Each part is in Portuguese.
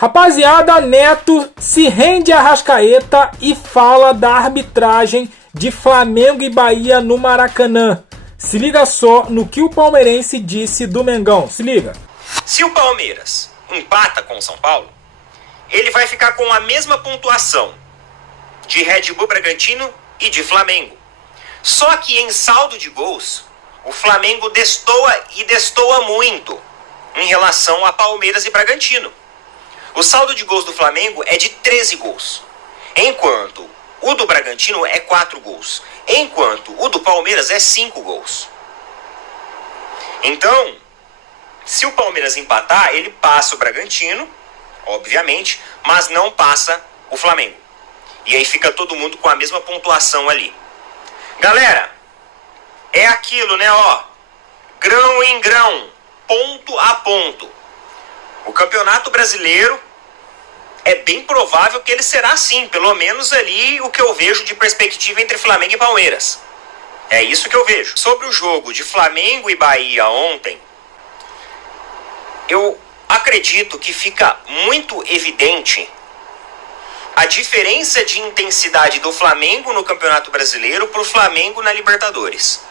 Rapaziada, Neto se rende a Arrascaeta e fala da arbitragem de Flamengo e Bahia no Maracanã. Se liga só no que o palmeirense disse do Mengão. Se liga. Se o Palmeiras empata com o São Paulo, ele vai ficar com a mesma pontuação de Red Bull Bragantino e de Flamengo. Só que em saldo de gols, o Flamengo destoa muito em relação a Palmeiras e Bragantino. O saldo de gols do Flamengo é de 13 gols, enquanto o do Bragantino é 4 gols, enquanto o do Palmeiras é 5 gols. Então, se o Palmeiras empatar, ele passa o Bragantino, obviamente, mas não passa o Flamengo. E aí fica todo mundo com a mesma pontuação ali. Galera, é aquilo, né, ó, grão em grão, ponto a ponto. O Campeonato Brasileiro é bem provável que ele será assim, pelo menos ali o que eu vejo de perspectiva entre Flamengo e Palmeiras. É isso que eu vejo. Sobre o jogo de Flamengo e Bahia ontem, eu acredito que fica muito evidente a diferença de intensidade do Flamengo no Campeonato Brasileiro para o Flamengo na Libertadores.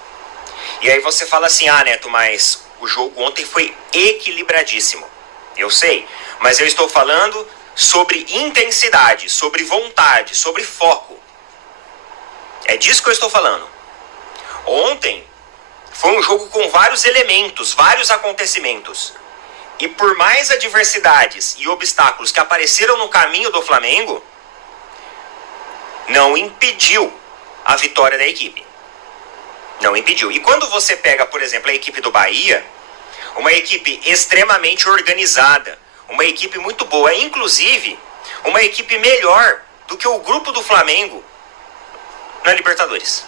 E aí você fala assim, Neto, mas o jogo ontem foi equilibradíssimo. Eu sei, mas eu estou falando sobre intensidade, sobre vontade, sobre foco. É disso que eu estou falando. Ontem foi um jogo com vários elementos, vários acontecimentos. E por mais adversidades e obstáculos que apareceram no caminho do Flamengo, não impediu a vitória da equipe. Não impediu. E quando você pega, por exemplo, a equipe do Bahia, uma equipe extremamente organizada, uma equipe muito boa, inclusive uma equipe melhor do que o grupo do Flamengo na Libertadores.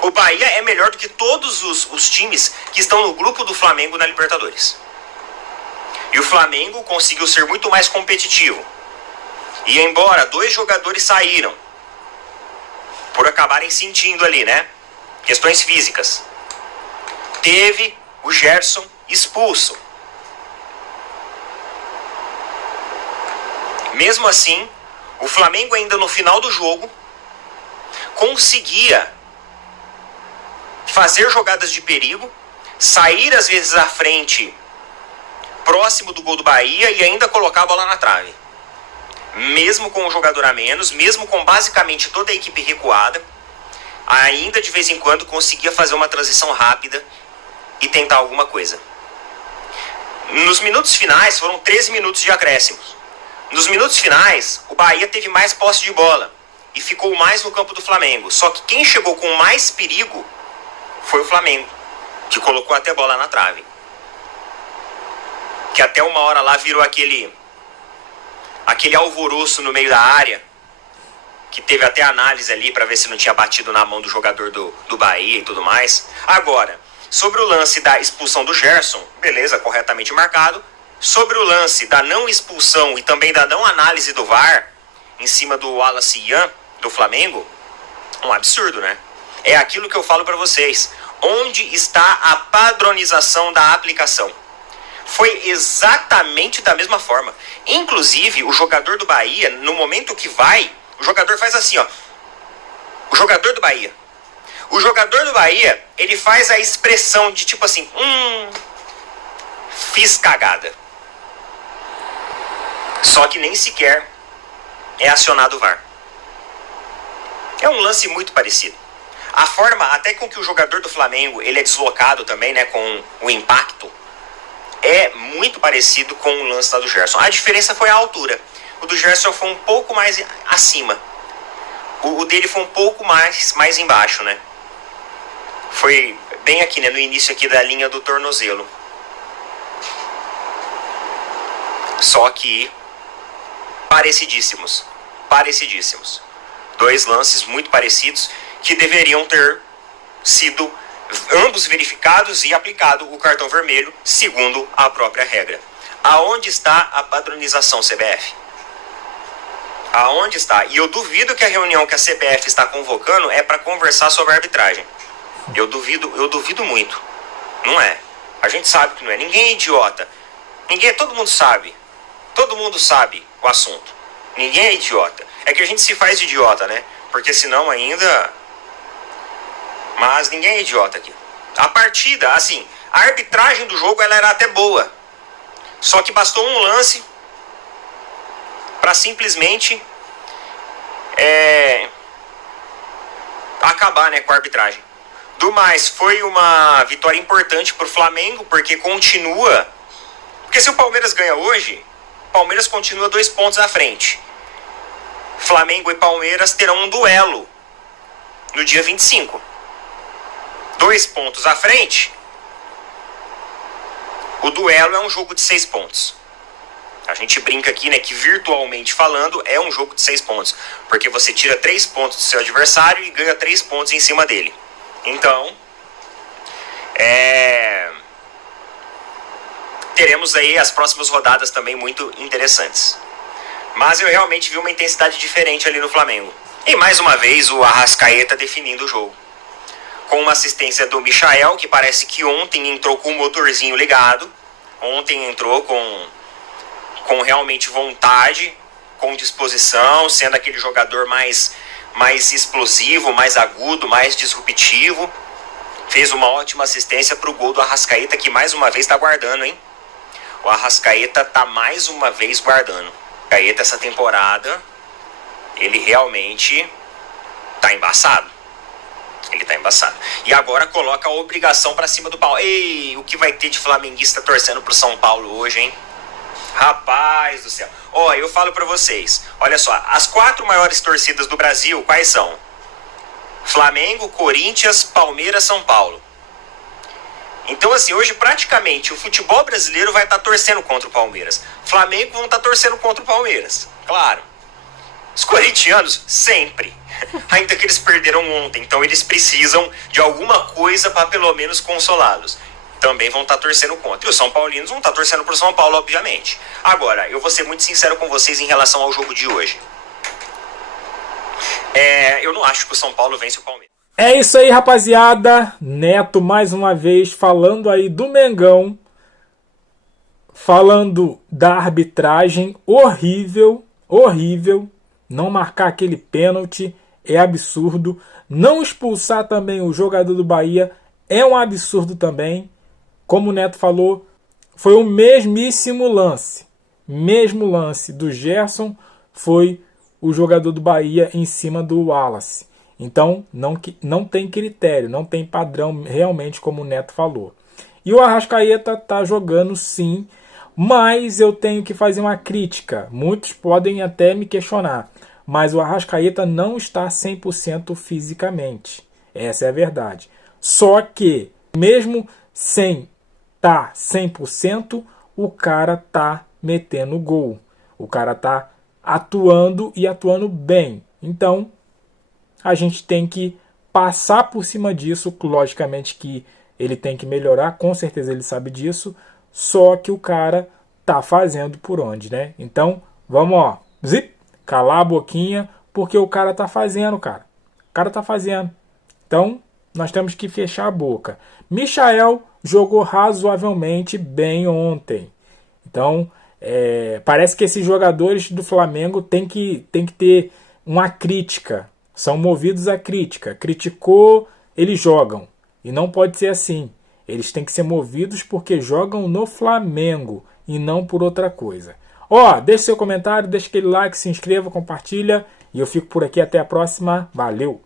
O Bahia é melhor do que todos os times que estão no grupo do Flamengo na Libertadores. E o Flamengo conseguiu ser muito mais competitivo. E embora 2 jogadores saíram, por acabarem sentindo ali, né, questões físicas, teve o Gerson expulso. Mesmo assim, o Flamengo ainda no final do jogo conseguia fazer jogadas de perigo, sair às vezes à frente, próximo do gol do Bahia e ainda colocar a bola na trave. Mesmo com um jogador a menos, mesmo com basicamente toda a equipe recuada, ainda de vez em quando conseguia fazer uma transição rápida e tentar alguma coisa. Nos minutos finais, foram 13 minutos de acréscimos. Nos minutos finais, o Bahia teve mais posse de bola e ficou mais no campo do Flamengo. Só que quem chegou com mais perigo foi o Flamengo, que colocou até a bola na trave. Que até uma hora lá virou aquele alvoroço no meio da área, que teve até análise ali para ver se não tinha batido na mão do jogador do Bahia e tudo mais. Agora, sobre o lance da expulsão do Gerson, beleza, corretamente marcado. Sobre o lance da não expulsão e também da não análise do VAR em cima do Wallace Ian, do Flamengo, um absurdo, né? É aquilo que eu falo para vocês. Onde está a padronização da aplicação? Foi exatamente da mesma forma. Inclusive, o jogador do Bahia, no momento que vai, o jogador faz assim, ó. O jogador do Bahia, ele faz a expressão de tipo assim, fiz cagada. Só que nem sequer é acionado o VAR. É um lance muito parecido. A forma até com que o jogador do Flamengo ele é deslocado também, né, com o impacto, é muito parecido com o lance do Gerson. A diferença foi a altura. O do Gerson foi um pouco mais acima. O dele foi um pouco mais embaixo, né? Foi bem aqui, né, no início aqui da linha do tornozelo. Só que parecidíssimos. 2 lances muito parecidos que deveriam ter sido ambos verificados e aplicado o cartão vermelho segundo a própria regra. Aonde está a padronização, CBF? Aonde está? E eu duvido que a reunião que a CBF está convocando é para conversar sobre a arbitragem. Eu duvido muito. Não é. A gente sabe que não é. Ninguém é idiota. Todo mundo sabe. Todo mundo sabe o assunto. Ninguém é idiota. É que a gente se faz de idiota, né? Porque senão ainda... Mas ninguém é idiota aqui. A partida, assim, a arbitragem do jogo ela era até boa. Só que bastou um lance para simplesmente acabar, né, com a arbitragem. Do mais, foi uma vitória importante para o Flamengo, porque continua... Porque se o Palmeiras ganha hoje, o Palmeiras continua 2 pontos à frente. Flamengo e Palmeiras terão um duelo no dia 25. 2 pontos à frente. O duelo é um jogo de 6 pontos. A gente brinca aqui, né, que virtualmente falando é um jogo de 6 pontos. Porque você tira 3 pontos do seu adversário e ganha 3 pontos em cima dele. Então, teremos aí as próximas rodadas também muito interessantes. Mas eu realmente vi uma intensidade diferente ali no Flamengo. E mais uma vez o Arrascaeta definindo o jogo. Com uma assistência do Michael, que parece que ontem entrou com o motorzinho ligado. Ontem entrou com realmente vontade, com disposição, sendo aquele jogador mais explosivo, mais agudo, mais disruptivo. Fez uma ótima assistência para o gol do Arrascaeta, que mais uma vez está guardando, hein? O Arrascaeta está mais uma vez guardando. O Arrascaeta essa temporada, ele realmente está embaçado. Ele tá embaçado. E agora coloca a obrigação pra cima do Paulo. Ei, o que vai ter de flamenguista torcendo pro São Paulo hoje, hein? Rapaz do céu. Ó, eu falo pra vocês. Olha só, as 4 maiores torcidas do Brasil, quais são? Flamengo, Corinthians, Palmeiras, São Paulo. Então, assim, hoje praticamente o futebol brasileiro vai estar torcendo contra o Palmeiras. Flamengo vão estar torcendo contra o Palmeiras. Claro. Os corintianos, sempre. Ainda que eles perderam ontem, então eles precisam de alguma coisa para pelo menos consolá-los. Também vão estar torcendo contra. E os São Paulinos vão estar torcendo pro São Paulo, obviamente. Agora, eu vou ser muito sincero com vocês em relação ao jogo de hoje. Eu não acho que o São Paulo vence o Palmeiras. É isso aí, rapaziada. Neto mais uma vez falando aí do Mengão. Falando da arbitragem horrível. Horrível. Não marcar aquele pênalti é absurdo. Não expulsar também o jogador do Bahia é um absurdo também. Como o Neto falou, foi o mesmíssimo lance. Mesmo lance do Gerson foi o jogador do Bahia em cima do Wallace. Então não tem critério, não tem padrão realmente, como o Neto falou. E o Arrascaeta tá jogando sim, mas eu tenho que fazer uma crítica. Muitos podem até me questionar. Mas o Arrascaeta não está 100% fisicamente. Essa é a verdade. Só que, mesmo sem estar 100%, o cara tá metendo gol. O cara tá atuando e atuando bem. Então, a gente tem que passar por cima disso. Logicamente que ele tem que melhorar, com certeza ele sabe disso. Só que o cara tá fazendo por onde, né? Então, vamos, ó. Zip! Calar a boquinha, porque o cara tá fazendo, cara. O cara tá fazendo. Então, nós temos que fechar a boca. Michael jogou razoavelmente bem ontem. Então, parece que esses jogadores do Flamengo tem que ter uma crítica. São movidos à crítica. Criticou, eles jogam. E não pode ser assim. Eles têm que ser movidos porque jogam no Flamengo e não por outra coisa. Ó, deixe seu comentário, deixe aquele like, se inscreva, compartilha. E eu fico por aqui, até a próxima. Valeu!